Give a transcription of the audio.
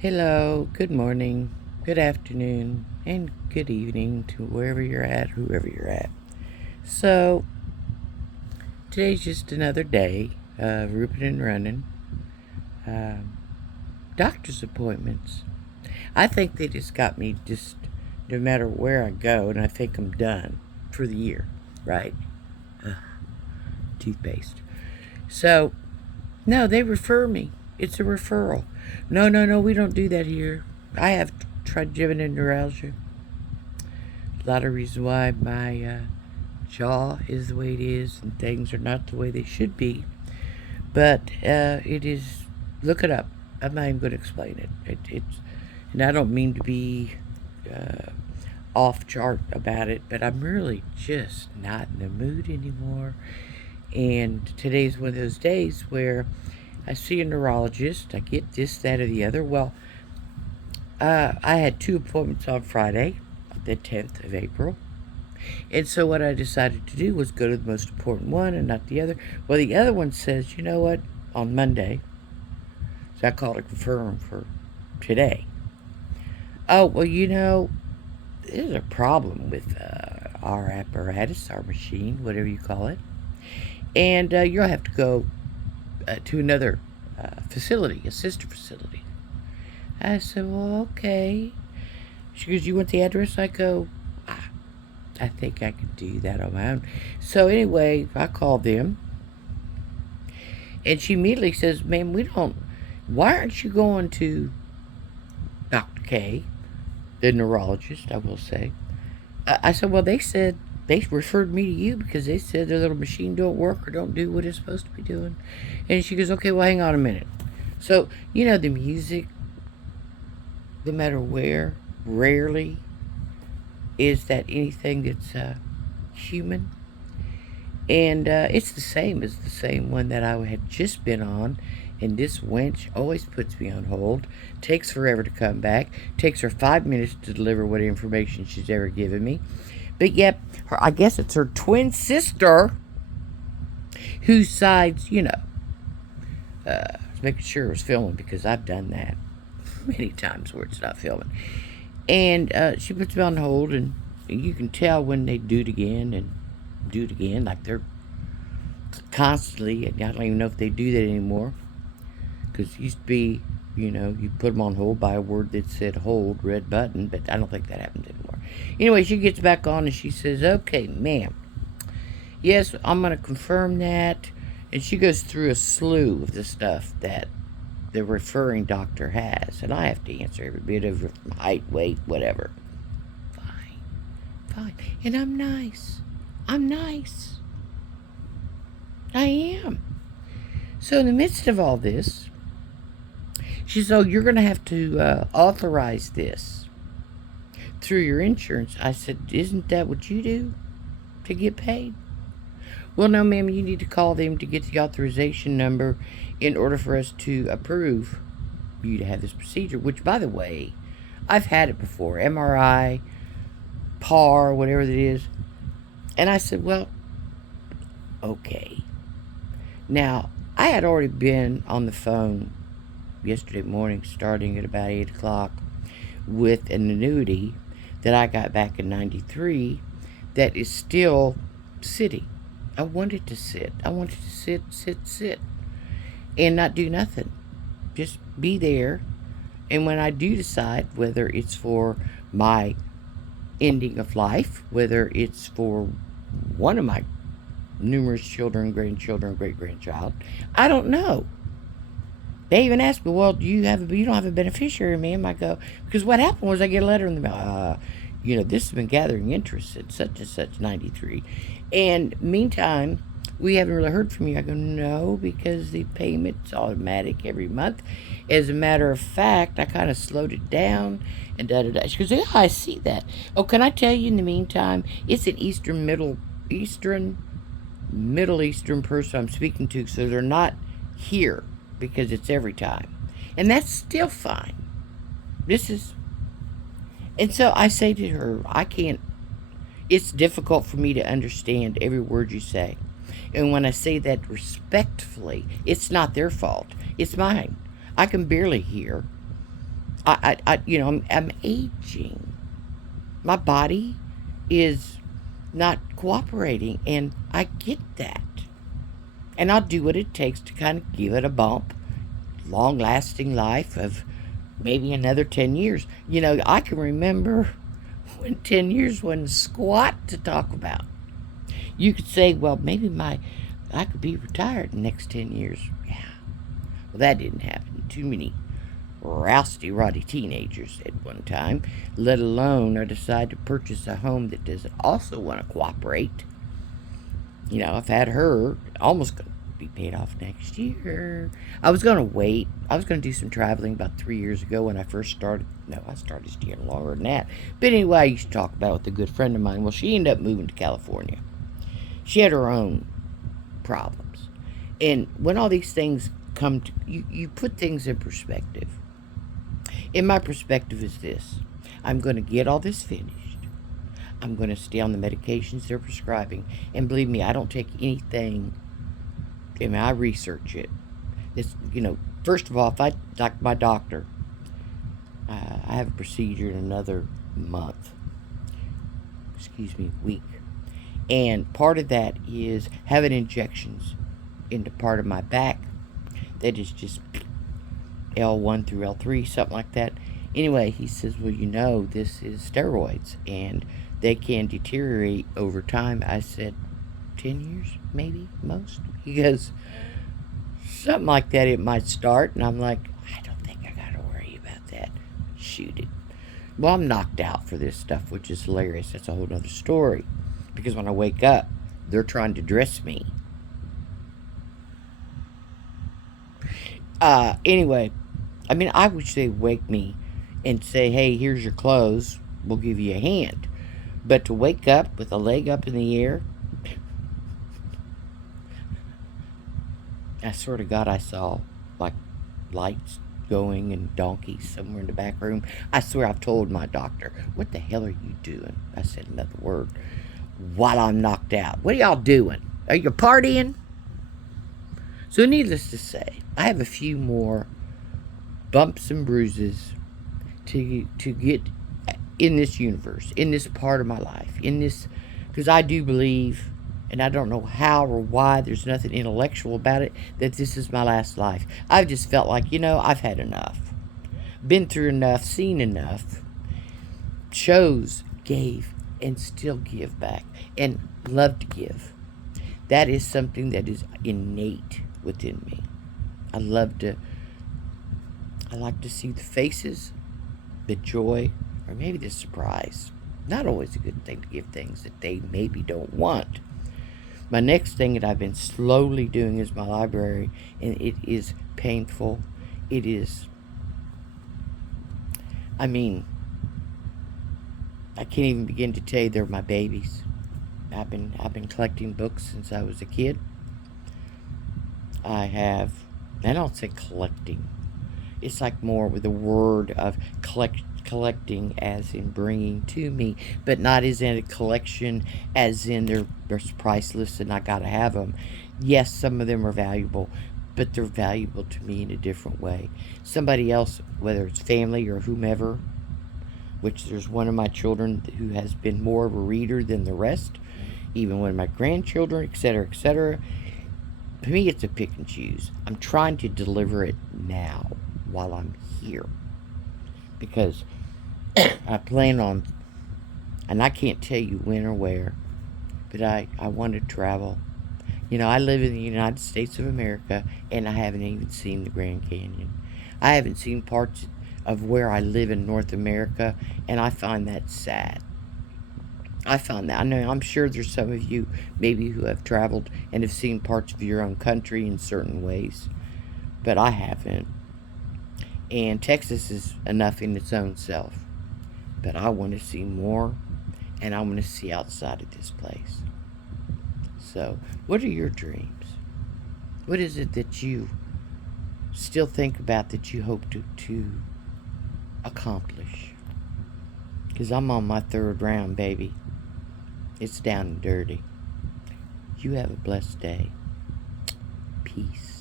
Hello, good morning, good afternoon, and good evening to wherever you're at, whoever you're at. So, today's just another day of ripping and running. Um, Doctor's appointments. I think they just got me just no matter where I go, and I think I'm done for the year, right? Ugh, toothpaste. So, no, they refer me. It's a referral. No, no, no, we don't do that here. I have trigeminal neuralgia. A lot of reasons why my jaw is the way it is and things are not the way they should be. But it is, look it up. I'm not even going to explain it. And I don't mean to be uh, off chart about it, but I'm really just not in the mood anymore. And today's one of those days where I see a neurologist, I get this, that, or the other. Well, I had two appointments on Friday, the 10th of April. And so what I decided to do was go to the most important one and not the other. Well, the other one says, you know what, on Monday. So I called to confirm for today. Oh, well, there's a problem with our apparatus, our machine, whatever you call it. And you'll have to go to another facility, a sister facility. I said, well, okay. She goes, you want the address? I go, I think I can do that on my own. So anyway, I called them, and she immediately says, ma'am, why aren't you going to Dr. K, the neurologist, I will say. I said, well, they referred me to you because they said their little machine don't work or don't do what it's supposed to be doing. And she goes, okay, well, hang on a minute. So, the music, no matter where, rarely is that anything that's human. And it's the same as the same one that I had just been on. And this wench always puts me on hold, takes forever to come back, takes her 5 minutes to deliver what information she's ever given me. But yet, I guess it's her twin sister who sides, making sure it was filming because I've done that many times where it's not filming. And she puts me on hold, and you can tell when they do it again and do it again, like they're constantly, and I don't even know if they do that anymore. Because it used to be, you put them on hold by a word that said hold, red button, but I don't think that happens anymore. Anyway, she gets back on and she says, okay, ma'am, yes, I'm going to confirm that. And she goes through a slew of the stuff that the referring doctor has, and I have to answer every bit of it, from height, weight, whatever. Fine, fine. And I'm nice. I'm nice. I am. So in the midst of all this, she said, oh, you're going to have to authorize this through your insurance. I said, isn't that what you do to get paid? Well, no, ma'am, you need to call them to get the authorization number in order for us to approve you to have this procedure, which, by the way, I've had it before, MRI, PAR, whatever it is. And I said, well, okay. Now, I had already been on the phone yesterday morning, starting at about 8 o'clock, with an annuity that I got back in 93 that is still sitting. I wanted to sit. I wanted to sit, and not do nothing. Just be there. And when I do decide whether it's for my ending of life, whether it's for one of my numerous children, grandchildren, great-grandchild, I don't know. They even asked me, well, you don't have a beneficiary, ma'am? I go, because what happened was I get a letter in the mail. This has been gathering interest at such and such 93. And meantime, we haven't really heard from you. I go, no, because the payment's automatic every month. As a matter of fact, I kind of slowed it down and da-da-da. She goes, yeah, I see that. Oh, can I tell you in the meantime, it's an Middle Eastern person I'm speaking to, so they're not here because it's every time. And that's still fine. And so I say to her, it's difficult for me to understand every word you say. And when I say that respectfully, it's not their fault. It's mine. I can barely hear. I'm aging. My body is not cooperating, and I get that. And I'll do what it takes to kind of give it a bump. Long lasting life of maybe another 10 years. I can remember when 10 years wasn't squat to talk about. You could say, well, maybe I could be retired in the next 10 years. Yeah. Well, that didn't happen. Too many rousty-roddy teenagers at one time, let alone I decide to purchase a home that doesn't also want to cooperate. I've had her almost going to be paid off next year. I was going to wait. I was going to do some traveling about 3 years ago when I first started. No, I started skiing longer than that. But anyway, I used to talk about it with a good friend of mine. Well, she ended up moving to California. She had her own problems. And when all these things come to you put things in perspective. And my perspective is this. I'm going to get all this finished. I'm going to stay on the medications they're prescribing. And believe me, I don't take anything. I research it. First of all, if like my doctor, I have a procedure in another month. Week. And part of that is having injections into part of my back that is just L1 through L3, something like that. Anyway, he says, well, this is steroids, and they can deteriorate over time. I said, 10 years, maybe, most? He goes, something like that, it might start. And I'm like, I don't think I got to worry about that. Shoot it. Well, I'm knocked out for this stuff, which is hilarious. That's a whole other story. Because when I wake up, they're trying to dress me. Anyway, I wish they'd wake me and say, hey, here's your clothes. We'll give you a hand. But to wake up with a leg up in the air, I swear to God, I saw like lights going and donkeys somewhere in the back room. I swear I've told my doctor, what the hell are you doing? I said another word. While I'm knocked out. What are y'all doing? Are you partying? So needless to say, I have a few more bumps and bruises to get in this universe, in this part of my life, because I do believe, and I don't know how or why, there's nothing intellectual about it, that this is my last life. I've just felt like, I've had enough. Been through enough, seen enough. Gave, and still give back, and love to give. That is something that is innate within me. I like to see the faces, the joy, or maybe the surprise. Not always a good thing to give things that they maybe don't want. My next thing that I've been slowly doing is my library, and it is painful. It is, I can't even begin to tell you they're my babies. I've been collecting books since I was a kid. I don't say collecting. It's like more with the word of collecting as in bringing to me, but not as in a collection as in they're priceless and I gotta have them. Yes, some of them are valuable, but they're valuable to me in a different way. Somebody else, whether it's family or whomever, which there's one of my children who has been more of a reader than the rest, even one of my grandchildren, etc. To me, it's a pick and choose. I'm trying to deliver it now while I'm here, because I plan on, and I can't tell you when or where, but I want to travel. I live in the United States of America, and I haven't even seen the Grand Canyon. I haven't seen parts of where I live in North America, and I find that sad. I know, I'm sure there's some of you maybe who have traveled and have seen parts of your own country in certain ways, but I haven't. And Texas is enough in its own self, but I want to see more, and I want to see outside of this place. So, what are your dreams? What is it that you still think about, that you hope to accomplish? Because I'm on my third round, baby. It's down and dirty. You have a blessed day. Peace.